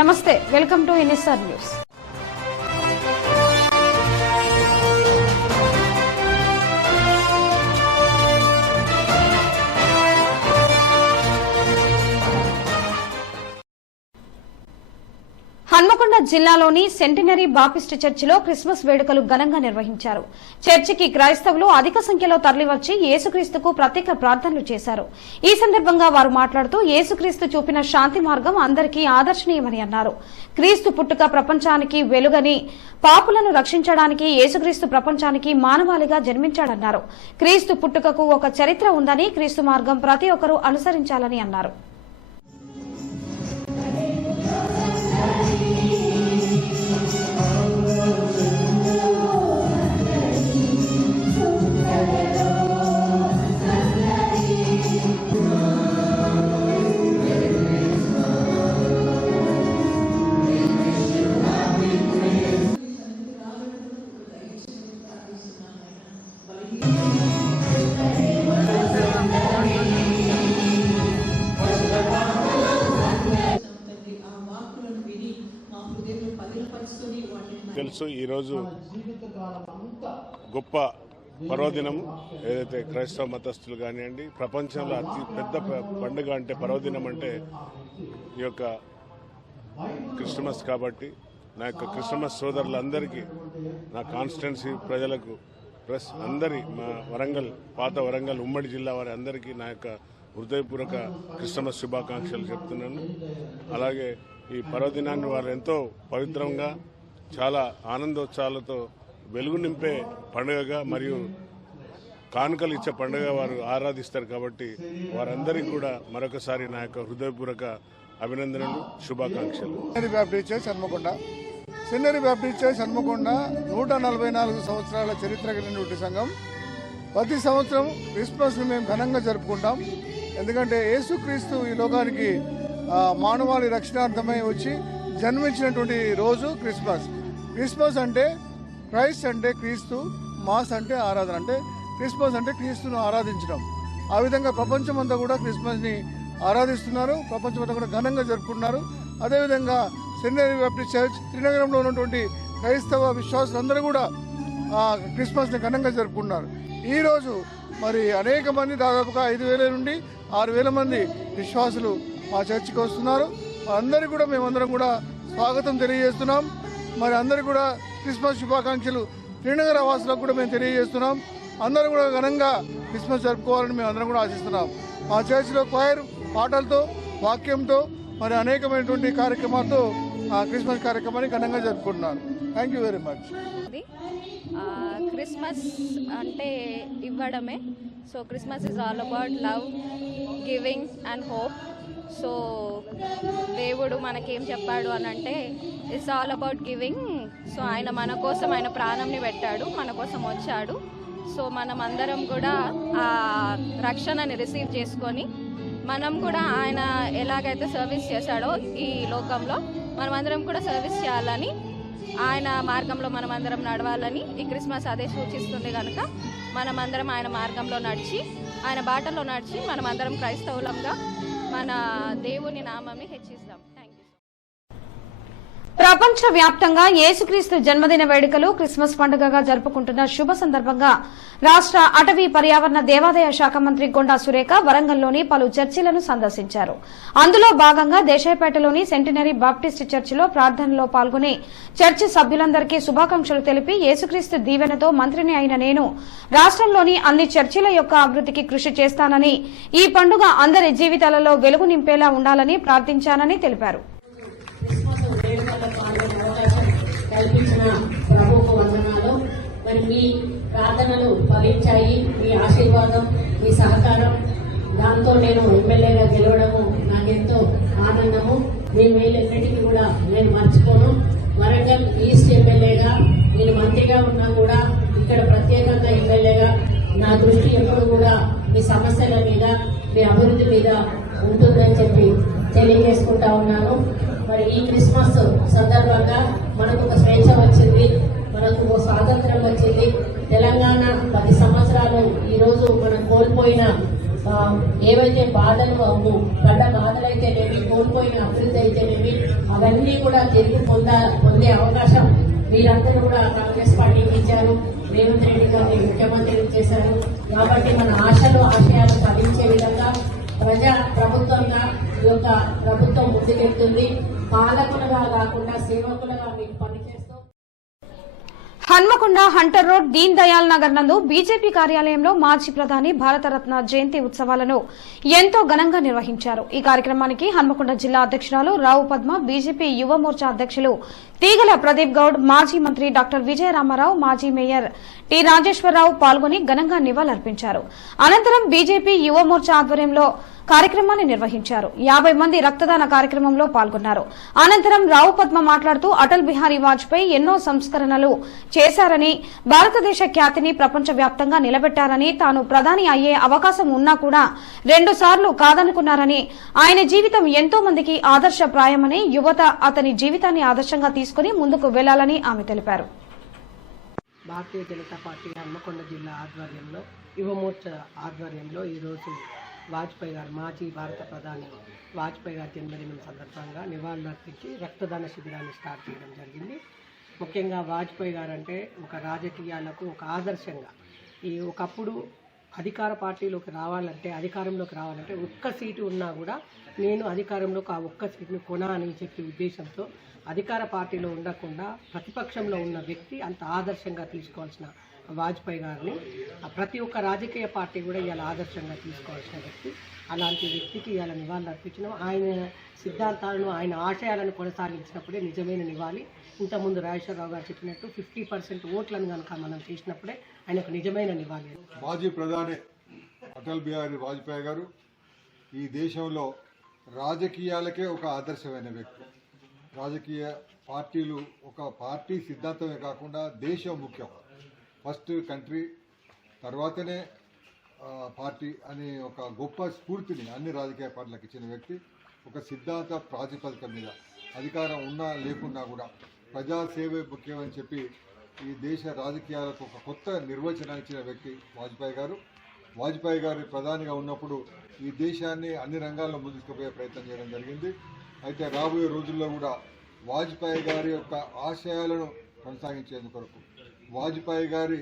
నమస్తే, welcome to NSR news. Hanamkonda జిల్లాలోని centenary Baptist చర్చిలో క్రిస్మస్ వేడుకలు ఘనంగా నిర్వహించారు. చర్చికి క్రైస్తవులు అధిక సంఖ్యలో తరలివచ్చి యేసుక్రీస్తుకు ప్రత్యేక ప్రార్థనలు చేశారు. ఈ సందర్భంగా వారు మాట్లాడుతూ యేసుక్రీస్తు చూపిన శాంతి మార్గం అందరికీ ఆదర్శనీయమని అన్నారు. క్రీస్తు పుట్టుక ప్రపంచానికి వెలుగని, పాపులను రక్షించడానికి యేసుక్రీస్తు ప్రపంచానికి మానవాళిగా జన్మించాడన్నారు. క్రీస్తు పుట్టుకకు ఒక చరిత్ర ఉందని, క్రీస్తు మార్గం ప్రతి ఒక్కరూ అనుసరించాలని అన్నారు. తెలుసు, ఈరోజు గొప్ప పర్వదినం. ఏదైతే క్రైస్తవ మతస్థులు కానివ్వండి, ప్రపంచంలో అతి పెద్ద పండుగ అంటే పర్వదినం అంటే ఈ యొక్క క్రిస్మస్. కాబట్టి నా యొక్క క్రిస్మస్ సోదరులందరికీ, నా కాన్స్టిట్యున్సీ ప్రజలకు, ప్లస్ అందరి మా వరంగల్, పాత వరంగల్ ఉమ్మడి జిల్లా వారి అందరికీ నా యొక్క హృదయపూర్వక క్రిస్మస్ శుభాకాంక్షలు చెప్తున్నాను. అలాగే ఈ పర్వదినాన్ని వారు ఎంతో పవిత్రంగా, చాలా ఆనందోత్సాహాలతో వెలుగు నింపే పండుగగా మరియు కానుకలు ఇచ్చే పండుగ వారు ఆరాధిస్తారు. కాబట్టి వారందరికీ కూడా మరొకసారి నా యొక్క హృదయపూర్వక అభినందనలు, శుభాకాంక్షలు. సెంటినరీ బాప్టిస్ట్ చర్చ్ హన్మకొండ 144 సంవత్సరాల చరిత్ర కలిగినటువంటి సంఘం. ప్రతి సంవత్సరం క్రిస్మస్ ను మేము ఘనంగా జరుపుకుంటాం. ఎందుకంటే యేసుక్రీస్తు ఈ లోకానికి మానవాళి రక్షణార్థమై వచ్చి జన్మించినటువంటి రోజు క్రిస్మస్. క్రిస్మస్ అంటే క్రైస్ట్ అంటే క్రీస్తు, మాస్ అంటే ఆరాధన, అంటే క్రిస్మస్ అంటే క్రీస్తును ఆరాధించడం. ఆ విధంగా ప్రపంచమంతా కూడా క్రిస్మస్ని ఆరాధిస్తున్నారు, ప్రపంచమంతా కూడా ఘనంగా జరుపుకుంటున్నారు. అదేవిధంగా సెంటినరీ బాప్టిస్ట్ చర్చ్ త్రినగరంలో ఉన్నటువంటి క్రైస్తవ విశ్వాసులందరూ కూడా క్రిస్మస్ని ఘనంగా జరుపుకుంటున్నారు. ఈరోజు మరి అనేక మంది, దాదాపుగా 5,000 నుండి 6,000 మంది విశ్వాసులు మా చర్చికి వస్తున్నారు. అందరికీ కూడా మేమందరం కూడా స్వాగతం తెలియజేస్తున్నాం. మరి అందరికీ కూడా క్రిస్మస్ శుభాకాంక్షలు త్రినగర వాసులకు కూడా మేము తెలియజేస్తున్నాం. అందరూ కూడా ఘనంగా క్రిస్మస్ జరుపుకోవాలని మేము అందరం కూడా ఆశిస్తున్నాం. మా చర్చిలో క్వైర్ పాటలతో, వాక్యంతో, మరి అనేకమైనటువంటి కార్యక్రమాలతో క్రిస్మస్ కార్యక్రమాన్ని ఘనంగా జరుపుకుంటున్నాను. Thank you very much. Christmas అంటే ఇవ్వడమే. So Christmas is all about love, giving and hope. So దేవుడు మనకేం చెప్పాడు అని అంటే it's all about giving. So ఆయన మన కోసం ఆయన ప్రాణంని పెట్టాడు, మన కోసం వచ్చాడు. సో మనం అందరం కూడా ఆ రక్షణని రిసీవ్ చేసుకొని మనం కూడా ఆయన ఎలాగైతే సర్వీస్ చేశాడో ఈ లోకంలో మనమందరం కూడా సర్వీస్ చేయాలని, ఆయన మార్గంలో మనమందరం నడవాలని ఈ క్రిస్మస్ అదే సూచిస్తుంది. కనుక మనమందరం ఆయన మార్గంలో నడిచి, ఆయన బాటలో నడిచి మనమందరం క్రైస్తవులంగా మన దేవుని నామాన్ని హెచ్చిస్తాం. ప్రపంచ వ్యాప్తంగా యేసుక్రీస్తు జన్మదిన వేడుకలు క్రిస్మస్ పండుగగా జరుపుకుంటున్న శుభ సందర్భంగా రాష్ట్ర అటవీ పర్యావరణ దేవాదాయ శాఖ మంత్రి కొండా సురేఖ వరంగల్లోని పలు చర్చిలను సందర్శించారు. అందులో భాగంగా దేశాయపేటలోని సెంటినరీ బాప్టిస్ట్ చర్చిలో ప్రార్థనలో పాల్గొని చర్చి సభ్యులందరికీ శుభాకాంక్షలు తెలిపి యేసుక్రీస్తు దీవెనతో మంత్రిని అయిన నేను రాష్ట్రంలోని అన్ని చర్చిల యొక్క అభివృద్ధికి కృషి చేస్తానని, ఈ పండుగ అందరి జీవితాలలో వెలుగు నింపేలా ఉండాలని ప్రార్థించానని తెలిపారు. కల్పించిన ప్రభువుకు వందనాలు. మరి మీ ప్రార్థనలు ఫలించాయి. మీ ఆశీర్వాదం, మీ సహకారం, దాంతో నేను ఎమ్మెల్యేగా గెలవడము నాకెంతో ఆనందము. మీ మేలన్నిటికీ కూడా నేను మర్చిపోను. వరంగల్ ఈస్ట్ ఎమ్మెల్యేగా నేను మంత్రిగా ఉన్నా కూడా ఇక్కడ ప్రత్యేకంగా ఎమ్మెల్యేగా నా దృష్టి ఎప్పుడు కూడా మీ సమస్యల మీద, మీ అభివృద్ధి మీద ఉంటుందని చెప్పి తెలియజేసుకుంటా ఉన్నాను. మరి ఈ క్రిస్మస్ సందర్భంగా మనకు ఒక స్వేచ్ఛ వచ్చింది, మనకు ఒక స్వాతంత్రం వచ్చింది. తెలంగాణ 10 సంవత్సరాలు ఈరోజు మనం కోల్పోయిన ఏవైతే బాధలు పడ్డ బాధలైతేనేమి, కోల్పోయిన అభివృద్ధి అయితేనేమి, అవన్నీ కూడా తిరిగి పొందే అవకాశం మీరందరూ కూడా కాంగ్రెస్ పార్టీకి ఇచ్చారు. రేవంత్ రెడ్డి గారిని ముఖ్యమంత్రి చేశారు. కాబట్టి మన ఆశలు ఆశయాలు సాధించే విధంగా ప్రభుత్వంగా ఈ యొక్క ప్రభుత్వం ముందుకెళ్తుంది. పాలకులుగా కాకుండా సేవకులుగా మీకు పనిచేస్తూ హన్మకొండ హంటర్ రోడ్ దీన్ దయాల్ నగర్ నందు బీజేపీ కార్యాలయంలో మాజీ ప్రధాని భారతరత్న జయంతి ఉత్సవాలను ఎంతో ఘనంగా నిర్వహించారు. ఈ కార్యక్రమానికి హన్మకొండ జిల్లా అధ్యక్షురాలు రావు పద్మ, బీజేపీ యువ మోర్చా అధ్యక్షులు తీగల ప్రదీప్ గౌడ్, మాజీ మంత్రి డాక్టర్ విజయరామారావు, మాజీ మేయర్ టి రాజేశ్వరరావు పాల్గొని ఘనంగా నివాళులర్పించారు. అనంతరం బీజేపీ యువ మోర్చా ఆధ్వర్యంలో కార్యక్రమాన్ని నిర్వహించారు. 50 మంది రక్తదాన కార్యక్రమంలో పాల్గొన్నారు. అనంతరం రావు పద్మ మాట్లాడుతూ అటల్ బిహారీ వాజ్పేయి ఎన్నో సంస్కరణలు చేశారని, భారతదేశ ఖ్యాతిని ప్రపంచవ్యాప్తంగా నిలబెట్టారని, తాను ప్రధాని అయ్యే అవకాశం ఉన్నా కూడా 2 సార్లు కాదనుకున్నారని, ఆయన జీవితం ఎంతో మందికి ఆదర్శప్రాయమని, యువత అతని జీవితాన్ని ఆదర్శంగా తీసుకుని ముందుకు వెళ్లాలని ఆమె తెలిపారు. భారతీయ జనతా పార్టీ హన్మకొండ జిల్లా ఆధ్వర్యంలో యువమోర్చా ఆధ్వర్యంలో ఈరోజు వాజ్పేయి గారు, మాజీ భారత ప్రధాని వాజ్పేయి గారి జన్మదినం సందర్భంగా నివాళులర్పించి రక్తదాన శిబిరాన్ని స్టార్ట్ చేయడం జరిగింది. ముఖ్యంగా వాజ్పేయి గారు అంటే ఒక రాజకీయాలకు ఒక ఆదర్శంగా, ఈ ఒకప్పుడు అధికార పార్టీలోకి రావాలంటే, అధికారంలోకి రావాలంటే ఒక్క సీటు ఉన్నా కూడా నేను అధికారంలోకి ఆ ఒక్క సీటుని కొనాలని చెప్పే ఉద్దేశంతో అధికార పార్టీలో ఉండకుండా ప్రతిపక్షంలో ఉన్న వ్యక్తి అంత ఆదర్శంగా తీసుకోవాల్సిన వాజ్పేయి గారిని ప్రతి ఒక్క రాజకీయ పార్టీ కూడా ఇవాళ ఆదర్శంగా తీసుకోవాల్సిన వ్యక్తి. అలాంటి వ్యక్తికి ఇవాళ నివాళులు అర్పించడం, ఆయన సిద్ధాంతాలను, ఆయన ఆశయాలను కొనసాగించినప్పుడే నిజమైన నివాళి. ఇంతకుముందు రాజేశ్వరరావు గారు చెప్పినట్టు 50% ఓట్లను కనుక మనం చేసినప్పుడే ఆయనకు నిజమైన నివాళి. మాజీ ప్రధాని అటల్ బిహారీ వాజ్పేయి గారు ఈ దేశంలో రాజకీయాలకే ఒక ఆదర్శమైన వ్యక్తి. రాజకీయ పార్టీలు ఒక పార్టీ సిద్ధాంతమే కాకుండా దేశం ముఖ్యం, ఫస్ట్ కంట్రీ తర్వాతనే పార్టీ అనే ఒక గొప్ప స్ఫూర్తిని అన్ని రాజకీయ పార్టీలకు ఇచ్చిన వ్యక్తి. ఒక సిద్ధాంత ప్రాతిపదిక మీద అధికారం ఉన్నా లేకున్నా కూడా ప్రజాసేవే ముఖ్యమని చెప్పి ఈ దేశ రాజకీయాలకు ఒక కొత్త నిర్వచనం ఇచ్చిన వ్యక్తి వాజ్పేయి గారు. వాజ్పేయి గారు ప్రధానిగా ఉన్నప్పుడు ఈ దేశాన్ని అన్ని రంగాల్లో ముందుకుపోయే ప్రయత్నం చేయడం జరిగింది. అయితే రాబోయే రోజుల్లో కూడా వాజ్పేయి గారి యొక్క ఆశయాలను కొనసాగించేందుకు కొరకు, వాజ్పేయి గారి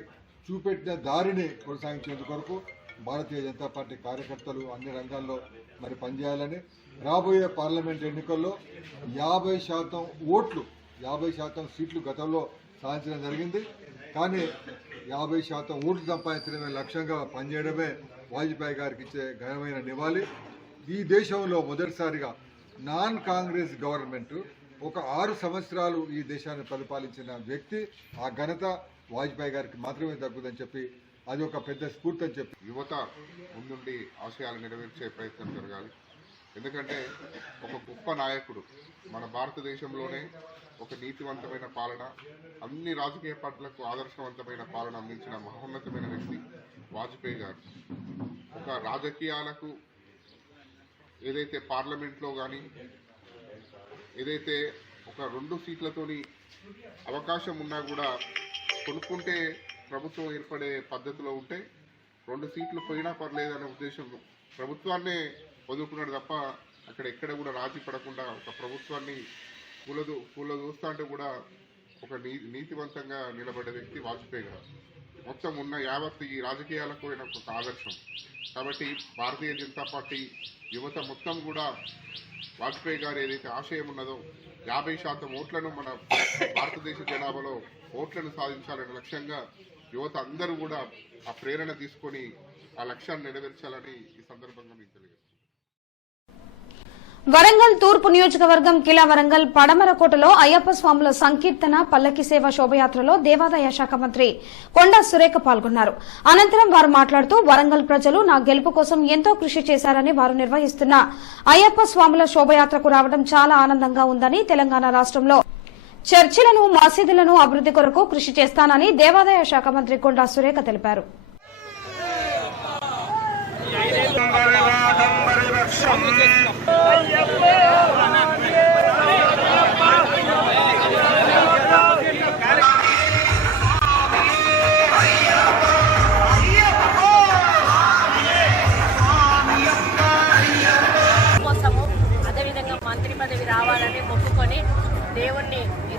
చూపెట్టిన దారిని కొనసాగించేందుకు కొరకు భారతీయ జనతా పార్టీ కార్యకర్తలు అన్ని రంగాల్లో మరి పనిచేయాలని, రాబోయే పార్లమెంట్ ఎన్నికల్లో 50% ఓట్లు, 50% సీట్లు గతంలో సాధించడం జరిగింది. కానీ 50% ఓట్లు సంపాదించడమే లక్ష్యంగా పనిచేయడమే వాజ్పేయి గారికి ఇచ్చే ఘనమైన నివాళి. ఈ దేశంలో మొదటిసారిగా నాన్ కాంగ్రెస్ గవర్నమెంట్ ఒక 6 సంవత్సరాలు ఈ దేశాన్ని పరిపాలించిన వ్యక్తి. ఆ ఘనత వాజ్పేయి గారికి మాత్రమే దక్కుతుందని చెప్పి అది ఒక పెద్ద స్ఫూర్తి అని చెప్పి యువత ముందుండి ఆశయాలు నెరవేర్చే ప్రయత్నం జరగాలి. ఎందుకంటే ఒక గొప్ప నాయకుడు, మన భారతదేశంలోనే ఒక నీతివంతమైన పాలన, అన్ని రాజకీయ పార్టీలకు ఆదర్శవంతమైన పాలన అందించిన మహోన్నతమైన వ్యక్తి వాజ్పేయి గారు. ఒక రాజకీయాలకు ఏదైతే పార్లమెంట్లో కానీ ఏదైతే ఒక 2 సీట్లతోని అవకాశం ఉన్నా కూడా కొనుక్కుంటే ప్రభుత్వం ఏర్పడే పద్ధతిలో ఉంటే 2 సీట్లు పోయినా పర్లేదనే ఉద్దేశం ప్రభుత్వాన్నే వదులుకున్నాడు తప్ప అక్కడ ఎక్కడ కూడా రాజీ పడకుండా ఒక ప్రభుత్వాన్ని కూలదూస్తా అంటే కూడా ఒక నీతివంతంగా నిలబడే వ్యక్తి వాజ్పేయి గారు. మొత్తం ఉన్న యావత్ ఈ రాజకీయాలకు ఒక ఆదర్శం. కాబట్టి భారతీయ జనతా పార్టీ యువత మొత్తం కూడా వాజ్పేయి గారు ఏదైతే ఆశయం ఉన్నదో 50% ఓట్లను మన భారతదేశ జనాభాలో ఓట్లను సాధించాలనే లక్ష్యంగా యువత అందరూ కూడా ఆ ప్రేరణ తీసుకొని ఆ లక్ష్యాన్ని నెరవేర్చాలని ఈ సందర్భంగా మీకు తెలియజేస్తాను. వరంగల్ తూర్పు నియోజకవర్గం కిలా వరంగల్ పడమరకోటలో అయ్యప్ప స్వాముల సంకీర్తన పల్లకి సేవ శోభయాత్రలో దేవాదాయ శాఖ మంత్రి కొండా సురేఖ పాల్గొన్నారు. అనంతరం వారు మాట్లాడుతూ వరంగల్ ప్రజలు నా గెలుపు కోసం ఎంతో కృషి చేశారని, వారు నిర్వహిస్తున్న అయ్యప్ప స్వాముల శోభయాత్రకు రావడం చాలా ఆనందంగా ఉందని, తెలంగాణ రాష్ట్రంలో చర్చిలను, మసీదులను అభివృద్ది కొరకు కృషి చేస్తానని దేవాదాయ శాఖ మంత్రి కొండా సురేఖ తెలిపారు.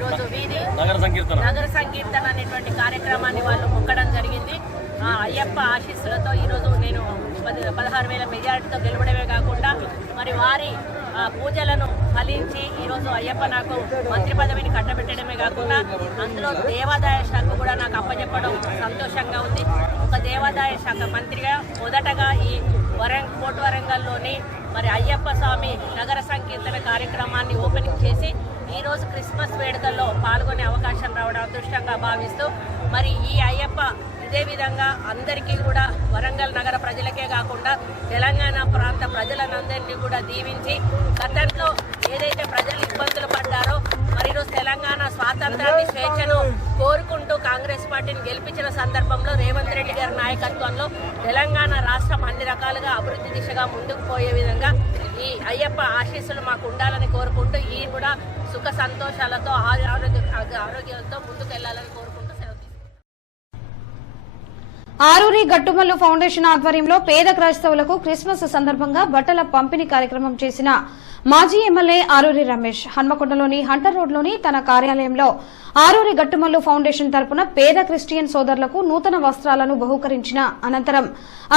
ఈరోజు వీధి నగర సంకీర్తన అనేటువంటి కార్యక్రమాన్ని వాళ్ళు మొక్కడం జరిగింది. అయ్యప్ప ఆశీస్సులతో ఈరోజు నేను 16,000 మెజారిటీతో గెలవడమే కాకుండా మరి వారి పూజలను ఫలించి ఈరోజు అయ్యప్ప నాకు మంత్రి పదవిని కట్టబెట్టడమే కాకుండా అందులో దేవాదాయ శాఖ కూడా నాకు అప్పచెప్పడం సంతోషంగా ఉంది. ఒక దేవాదాయ శాఖ మంత్రిగా మొదటగా ఈ కోట వరంగల్లోని మరి అయ్యప్ప స్వామి నగర సంకీర్తన కార్యక్రమాన్ని ఓపెనింగ్ చేసి ఈరోజు క్రిస్మస్ వేడుకల్లో పాల్గొనే అవకాశం రావడం అదృష్టంగా భావిస్తూ మరి ఈ అయ్యప్ప ఇదే విధంగా అందరికీ కూడా వరంగల్ నగర ప్రజలకే కాకుండా తెలంగాణ ప్రాంత ప్రజలందరినీ కూడా దీవించి గతంలో ఏదైతే ప్రజలు ఇబ్బందులు పడ్డారో మరి ఈరోజు తెలంగాణ స్వాతంత్రాన్ని స్వేచ్ఛను కోరుకుంటూ కాంగ్రెస్ పార్టీని గెలిపించిన సందర్భంలో రేవంత్ రెడ్డి గారి నాయకత్వంలో తెలంగాణ రాష్ట్రం అన్ని రకాలుగా అభివృద్ధి దిశగా ముందుకు పోయే విధంగా ఈ అయ్యప్ప ఆశీస్సులు మాకు ఉండాలని కోరుకుంటూ ఈ కూడా సుఖ సంతోషాలతో ఆరోగ్యాలతో ముందుకు వెళ్లాలని కోరుకుంటూ ఆరూరి గట్టుమల్లు ఫౌండేషన్ ఆధ్వర్యంలో పేద క్రైస్తవులకు క్రిస్మస్ సందర్భంగా బట్టల పంపిణీ కార్యక్రమం చేసిన మాజీ ఎమ్మెల్యే ఆరూరి రమేష్ హన్మకొండలోని హంటర్ రోడ్లోని తన కార్యాలయంలో ఆరూరి గట్టుమల్లు ఫౌండేషన్ తరపున పేద క్రిస్టియన్ సోదరులకు నూతన వస్త్రాలను బహూకరించిన అనంతరం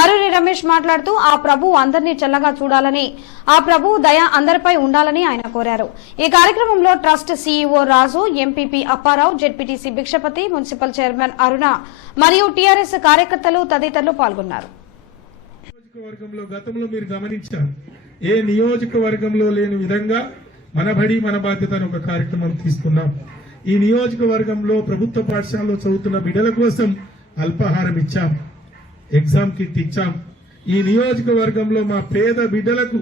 ఆరూరి రమేష్ మాట్లాడుతూ ఆ ప్రభువు అందరినీ చల్లగా చూడాలని ఆ ప్రభువు దయ అందరిపై ఉండాలని ఆయన కోరారు. ఈ కార్యక్రమంలో trust CEO Raju, MPP Apparao, ZPTC Bhikshapati, municipal chairman Aruna మరియు టీఆర్ఎస్ కార్యకర్తలు తదితరులు పాల్గొన్నారు. గతంలో మీరు గమనించారు, ఏ నియోజకవర్గంలో లేని విధంగా మన బడి మన బాధ్యత అని ఒక కార్యక్రమం తీసుకున్నాం. ఈ నియోజకవర్గంలో ప్రభుత్వ పాఠశాలలో చదువుతున్న బిడ్డల కోసం అల్పాహారం ఇచ్చాం, ఎగ్జామ్ కిట్ ఇచ్చాం. ఈ నియోజకవర్గంలో మా పేద బిడ్డలకు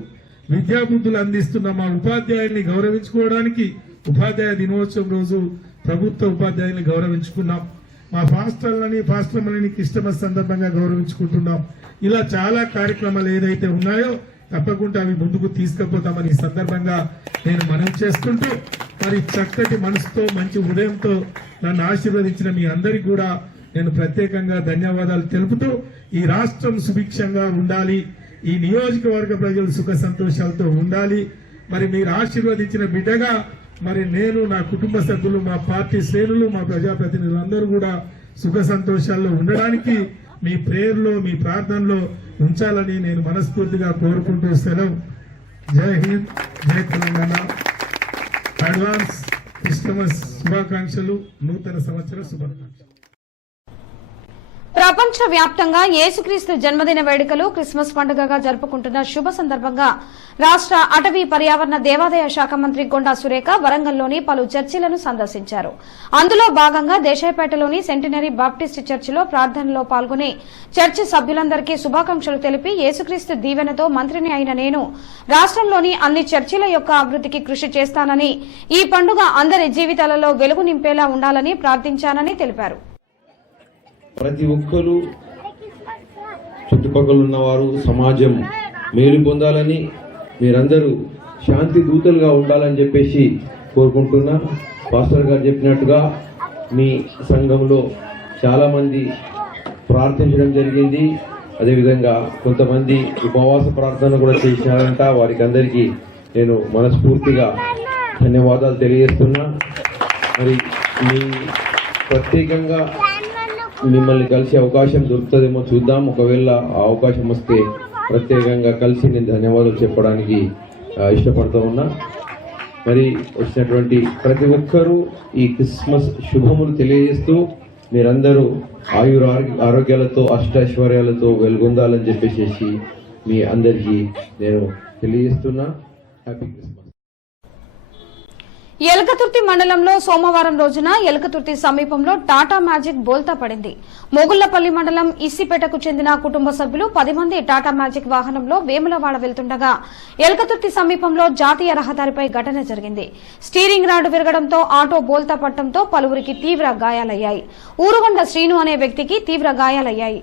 విద్యాబుద్ధులు అందిస్తున్న మా ఉపాధ్యాయుల్ని గౌరవించుకోవడానికి ఉపాధ్యాయ దినోత్సవం రోజు ప్రభుత్వ ఉపాధ్యాయుల్ని గౌరవించుకున్నాం. మా పాస్టర్లని క్రిస్టమస్ సందర్భంగా గౌరవించుకుంటున్నాం. ఇలా చాలా కార్యక్రమాలు ఏదైతే ఉన్నాయో తప్పకుండా అవి ముందుకు తీసుకుపోతామని ఈ సందర్భంగా నేను మనవి చేసుకుంటూ మరి చక్కటి మనసుతో మంచి హృదయంతో నన్ను ఆశీర్వదించిన మీ అందరికీ కూడా నేను ప్రత్యేకంగా ధన్యవాదాలు తెలుపుతూ ఈ రాష్ట్రం సుభిక్షంగా ఉండాలి, ఈ నియోజకవర్గ ప్రజలు సుఖ సంతోషాలతో ఉండాలి. మరి మీరు ఆశీర్వదించిన బిడ్డగా మరి నేను, నా కుటుంబ సభ్యులు, మా పార్టీ శ్రేణులు, మా ప్రజాప్రతినిధులు అందరూ కూడా సుఖ సంతోషాల్లో ఉండడానికి మీ ప్రేయర్లో, మీ ప్రార్థనలో ఉంచాలని నేను మనస్ఫూర్తిగా కోరుకుంటూ సెలవు. జై హింద్, జై తెలంగాణ. అడ్వాన్స్ క్రిస్టమస్ శుభాకాంక్షలు, నూతన సంవత్సర శుభాకాంక్షలు. ప్రపంచ వ్యాప్తంగా యేసుక్రీస్తు జన్మదిన వేడుకలు క్రిస్మస్ పండుగగా జరుపుకుంటున్న శుభ సందర్భంగా రాష్ట అటవీ పర్యావరణ దేవాదాయ శాఖ మంత్రి గొండా సురేఖ వరంగల్లోని పలు చర్చిలను సందర్శించారు. అందులో భాగంగా దేశాయపేటలోని సెంటినరీ బాప్టిస్ట్ చర్చిలో ప్రార్థనలో పాల్గొని చర్చి సభ్యులందరికీ శుభాకాంక్షలు తెలిపి యేసుక్రీస్తు దీవెనతో మంత్రిని అయిన నేను రాష్ట్రంలోని అన్ని చర్చిల యొక్క అభివృద్ధికి కృషి చేస్తానని, ఈ పండుగ అందరి జీవితాలలో వెలుగు నింపేలా ఉండాలని ప్రార్థించానని తెలిపారు. ప్రతి ఒక్కరూ చుట్టుపక్కల ఉన్నవారు సమాజం మేలు పొందాలని, మీరందరూ శాంతి దూతలుగా ఉండాలని చెప్పేసి కోరుకుంటున్నా. పాస్టర్ గారు చెప్పినట్టుగా మీ సంఘంలో చాలామంది ప్రార్థించడం జరిగింది. అదేవిధంగా కొంతమంది ఉపవాస ప్రార్థన కూడా చేశారంట. వారికి అందరికీ నేను మనస్ఫూర్తిగా ధన్యవాదాలు తెలియజేస్తున్నా. మరి మీ ప్రత్యేకంగా మిమ్మల్ని కలిసే అవకాశం దొరుకుతుందేమో చూద్దాం. ఒకవేళ ఆ అవకాశం వస్తే ప్రత్యేకంగా కలిసి నేను ధన్యవాదాలు చెప్పడానికి ఇష్టపడుతూ ఉన్నా. మరి వచ్చినటువంటి ప్రతి ఒక్కరూ ఈ క్రిస్మస్ శుభములు తెలియజేస్తూ మీరందరూ ఆరోగ్యాలతో అష్టైశ్వర్యాలతో వెలుగొందాలని చెప్పేసి మీ అందరికీ నేను తెలియజేస్తున్నా. Happy Christmas. ఎలకతుర్తి మండలంలో సోమవారం రోజున ఎలకతుర్తి సమీపంలో టాటా మ్యాజిక్ బోల్తా పడింది. మోగుళ్లపల్లి మండలం ఇస్సిపేటకు చెందిన కుటుంబ సభ్యులు 10 మంది టాటా మ్యాజిక్ వాహనంలో వేములవాడ వెళ్తుండగా ఎలకతుర్తి సమీపంలో జాతీయ రహదారిపై ఘటన జరిగింది. స్టీరింగ్ రాడ్ విరగడంతో ఆటో బోల్తా పడటంతో పలువురికి తీవ్ర గాయాలయ్యాయి. ఊరుగొండ శ్రీను అనే వ్యక్తికి తీవ్ర గాయాలయ్యాయి.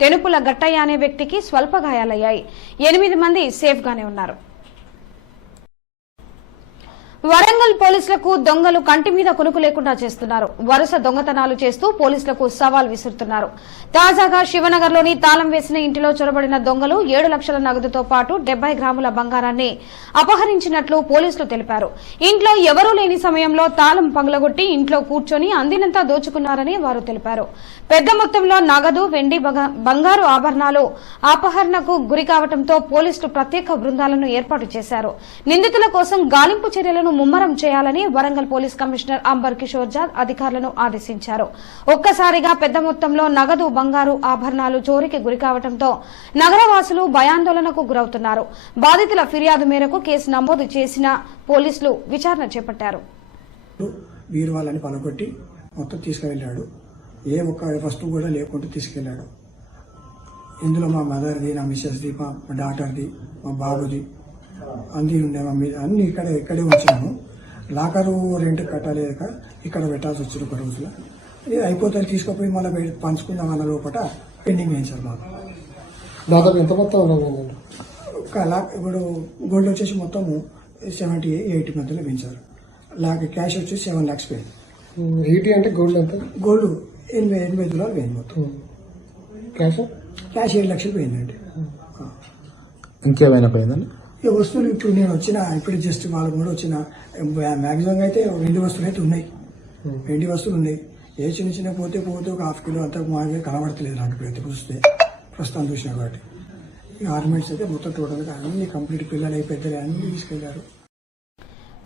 తెనుపుల గట్టయ్య అనే వ్యక్తికి స్వల్ప గాయాలయ్యాయి. 8 మంది సేఫ్ గానే ఉన్నారు. వరంగల్ పోలీసులకు దొంగలు కంటి మీద కునుకు లేకుండా చేస్తున్నారు. వరుస దొంగతనాలు చేస్తూ పోలీసులకు సవాల్ విసురుతున్నారు. తాజాగా శివనగర్లోని తాళం వేసిన ఇంటిలో చొరబడిన దొంగలు 7 లక్షల నగదుతో పాటు 70 గ్రాముల బంగారాన్ని అపహరించినట్లు పోలీసులు తెలిపారు. ఇంట్లో ఎవరూ లేని సమయంలో తాళం పగలగొట్టి ఇంట్లో కూర్చొని అందినంతా దోచుకున్నారని వారు తెలిపారు. పెద్ద మొత్తంలో నగదు, వెండి, బంగారు ఆభరణాలు అపహరణకు గురి కావడంతో పోలీసులు ప్రత్యేక బృందాలను ఏర్పాటు చేశారు. నిందితుల కోసం గాలింపు చర్యలను ముమ్మరం చేయాలని వరంగల్ పోలీస్ కమిషనర్ అంబర్ కిషోర్ జాద్ అధికారులను ఆదేశించారు. ఒక్కసారిగా పెద్ద మొత్తంలో నగదు, బంగారు ఆభరణాలు చోరీకి గురికావడంతో నగరవాసులు భయాందోళనకు గురవుతున్నారు. బాధితుల ఫిర్యాదు మేరకు కేసు నమోదు చేసిన పోలీసులు విచారణ చేపట్టారు. వీరువాళ్ళని పలగొట్టి మొత్తం తీసుకువెళ్ళాడు. ఏ ఒక్క వస్తువు కూడా లేకుండా తీసుకెళ్లాడు. ఇందులో మా మదర్ది, నా మిస్సెస్ది, మా డాటర్ది, మా బాబుది అన్నీ ఉండే. అన్ని ఇక్కడే ఉంచాము. లాకరు రెంట్ కట్టలేక ఇక్కడ పెట్టాల్సి వచ్చింది. ఒక రోజులో ఇది అయిపోతే తీసుకుపోయి మళ్ళీ పంచుకుందాం అన్న లోపల పెండింగ్ వేయించారు. మాకు దాదాపు ఎంత మొత్తం ఇప్పుడు గోల్డ్ వచ్చేసి మొత్తం 70-80 మధ్యలో పెంచారు. క్యాష్ వచ్చి 7 lakhs పోయింది. 80 అంటే గోల్డ్ ఎంత? గోల్డ్ 80 తులాలు పోయింది మొత్తం. క్యాష్ 7 లక్షలు పోయిందండి. ఇంకేమైనా పోయిందండి? ఈ వస్తువులు ఇప్పుడు నేను ఇప్పుడు జస్ట్ వాళ్ళకు కూడా వచ్చిన మ్యాక్సిమం అయితే వెండి వస్తువులు అయితే ఉన్నాయి. వెండి వస్తువులు ఉన్నాయి. ఏ చిన్న పోతే ఒక 1/2 కిలో అంతా మాకే కనబడతలేదు నాకు ఇప్పుడు చూస్తే, ప్రస్తుతం చూసినా కాబట్టి. ఈ ఆర్నమెంట్స్ అయితే మొత్తం టోటల్గా అన్ని కంప్లీట్ పిల్లలు పెద్దలు అన్ని తీసుకెళ్లారు.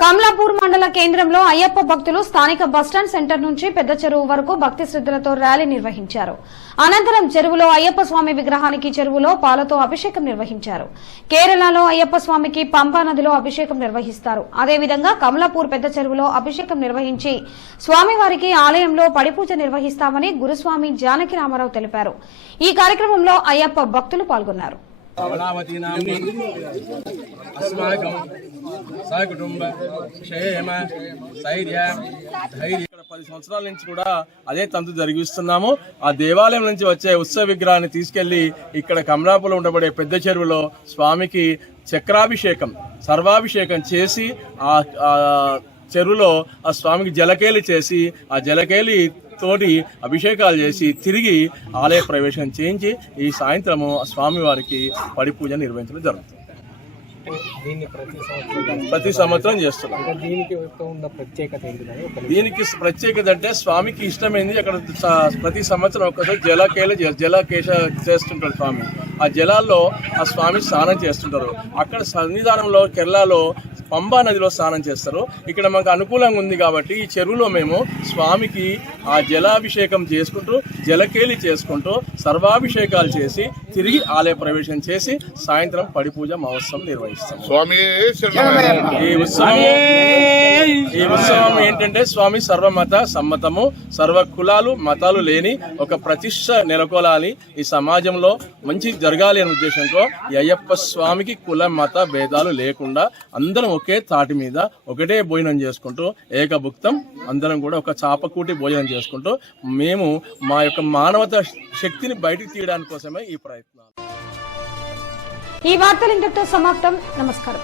కమలాపూర్ మండల కేంద్రంలో అయ్యప్ప భక్తులు స్థానిక బస్టాండ్ సెంటర్ నుంచి పెద్ద చెరువు వరకు భక్తి శ్రద్దలతో ర్యాలీ నిర్వహించారు. అనంతరం చెరువులో అయ్యప్ప స్వామి విగ్రహానికి చెరువులో పాలతో అభిషేకం నిర్వహించారు. కేరళలో అయ్యప్ప స్వామికి పంపా నదిలో అభిషేకం నిర్వహిస్తారు. అదేవిధంగా కమలాపూర్ పెద్ద చెరువులో అభిషేకం నిర్వహించి స్వామివారికి ఆలయంలో పడిపూజ నిర్వహిస్తామని గురుస్వామి జానకి రామారావు తెలిపారు. ఈ కార్యక్రమంలో అయ్యప్ప భక్తులు పాల్గొన్నారు. సకుటుంబ క్షేమ స్థైర్య ధైర్య 10 సంవత్సరాల నుంచి కూడా అదే తంతు జరిగిస్తున్నాము. ఆ దేవాలయం నుంచి వచ్చే ఉత్సవ విగ్రహాన్ని తీసుకెళ్లి ఇక్కడ కమలాపురం ఉండబడే పెద్ద చెరువులో స్వామికి చక్రాభిషేకం, సర్వాభిషేకం చేసి ఆ చెరువులో ఆ స్వామికి జలకేలి చేసి ఆ జలకేలి తోటి అభిషేకాలు చేసి తిరిగి ఆలయ ప్రవేశం చేయించి ఈ సాయంత్రము స్వామివారికి పడిపూజ నిర్వహించడం జరుగుతుంది. ప్రతి సంవత్సరం చేస్తున్నాం. దీనికి ప్రత్యేకత అంటే స్వామికి ఇష్టమైంది అక్కడ ప్రతి సంవత్సరం ఒక్కసారి జలకేశ చేస్తుంటారు స్వామి. ఆ జలాల్లో ఆ స్వామి స్నానం చేస్తుంటారు. అక్కడ సన్నిధానంలో కేరళలో పంబా నదిలో స్నానం చేస్తారు. ఇక్కడ మాకు అనుకూలంగా ఉంది కాబట్టి ఈ చెరువులో మేము స్వామికి ఆ జలాభిషేకం చేసుకుంటూ జలకేలి చేసుకుంటూ సర్వాభిషేకాలు చేసి తిరిగి ఆలయ ప్రవేశం చేసి సాయంత్రం పడిపూజ మహోత్సవం నిర్వహిస్తాం. ఈ ఉత్సవం ఏంటంటే స్వామి సర్వమత సమ్మతము, సర్వ కులాలు మతాలు లేని ఒక ప్రతిష్ట నెలకొలాలి, ఈ సమాజంలో మంచి జరగాలి అనే ఉద్దేశంతో ఈ అయ్యప్ప స్వామికి కుల మత భేదాలు లేకుండా అందరం ఒకే తాటి మీద ఒకటే భోజనం చేసుకుంటూ ఏకభుక్తం అందరం కూడా ఒక చాపకూటి భోజనం చేసుకుంటూ మేము మా యొక్క మానవత శక్తిని బయటికి తీయడానికి కోసమే ఈ ప్రయత్నాలు. ఈ వార్తలు ఇంతటితో సమాప్తం. నమస్కారం.